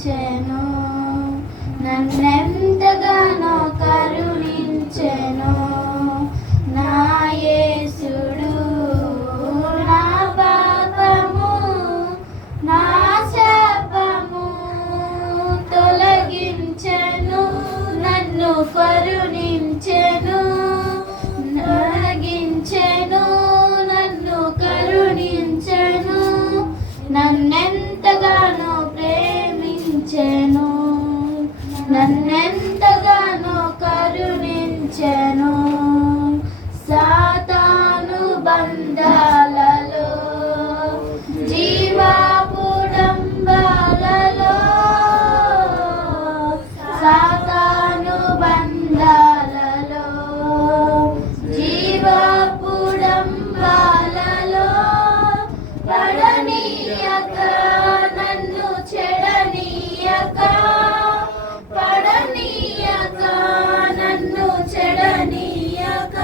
ప్రేమించెను, నన్నెంతగానో కరుణించెను. నా యేసుడు నా పాపము నా శాపము తొలగించెను, నన్ను కరుణించెను, తొలగించెను, నన్ను కరుణించెను, నన్నెంతగానో ప్రేమించెను, నన్నెంతగానో కరుణించెను. సాతాను బంధాలలో జీవాపుడంబాలలో, సాతాను బంధాలలో జీవాపుడంబాలలో పడనీయక, నన్ను చెడనీయక, పడనీయక, నన్ను చెడనీయక,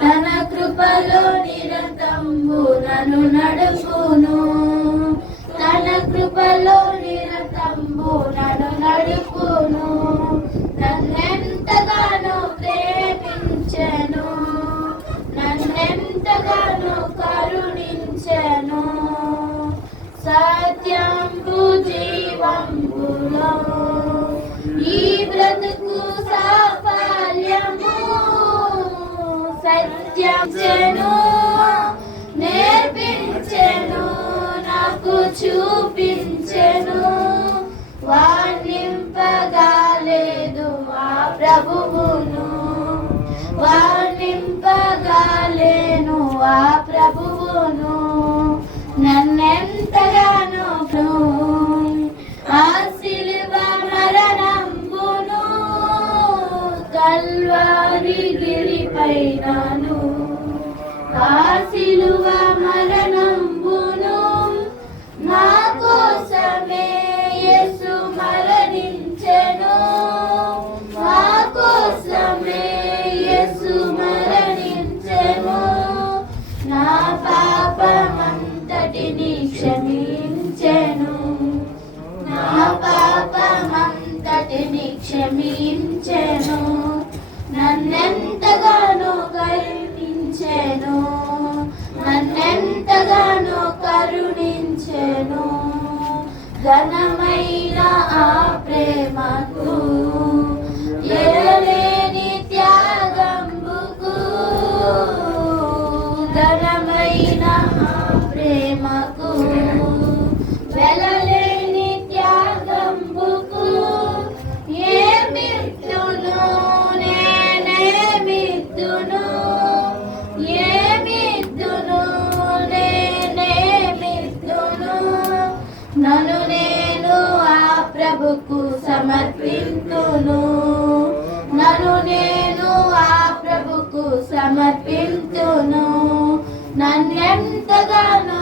తన కృపలో నిరతంబు నన్ను నడుపును, తన కృపలో నిరతంబు నన్ను నడుపును. నన్నెంతగానో ప్రేమించెను, నన్నెంతగానో కరుణించెను. సత్యంబు జీవంబులో ఈ బ్రతుకు సాఫల్యము, సత్యంచెను, నేర్పించెను, నాకు చూపించెను. వర్ణింపగాలేదు ఆ ప్రభువును, వర్ణింపగాలేను ఆ ప్రభువును. నన్నెంతగానో ఆ శిలువ మరణంబును, కల్వారి గిరిపైనను ఆ శిలువ మరణంబును, నా కోసమే యేసు మరణించెను, నా కోసమే యేసు మరణించెను. నా పాపమంతటిని క్షమించెను, నా పాపమంతటిని క్షమించెను, నన్నెంతగానో కరుణించెను, నన్నెంతగానో కరుణించెను. ఘనమైన ఆ ప్రేమకు ఎడలేని త్యాగంబుకు, ఘనమైన ఆ ప్రేమకు వెలలేని త్యాగంబుకు, ఏమిత్తును నేనేమిత్తును, ఏమిత్తును నేనేమిత్తును. నన్ను నేను ఆ ప్రభుకు సమర్పింతును, నన్ను నేను ఆ ప్రభుకు సమర్పింతును. నన్నెంతగానో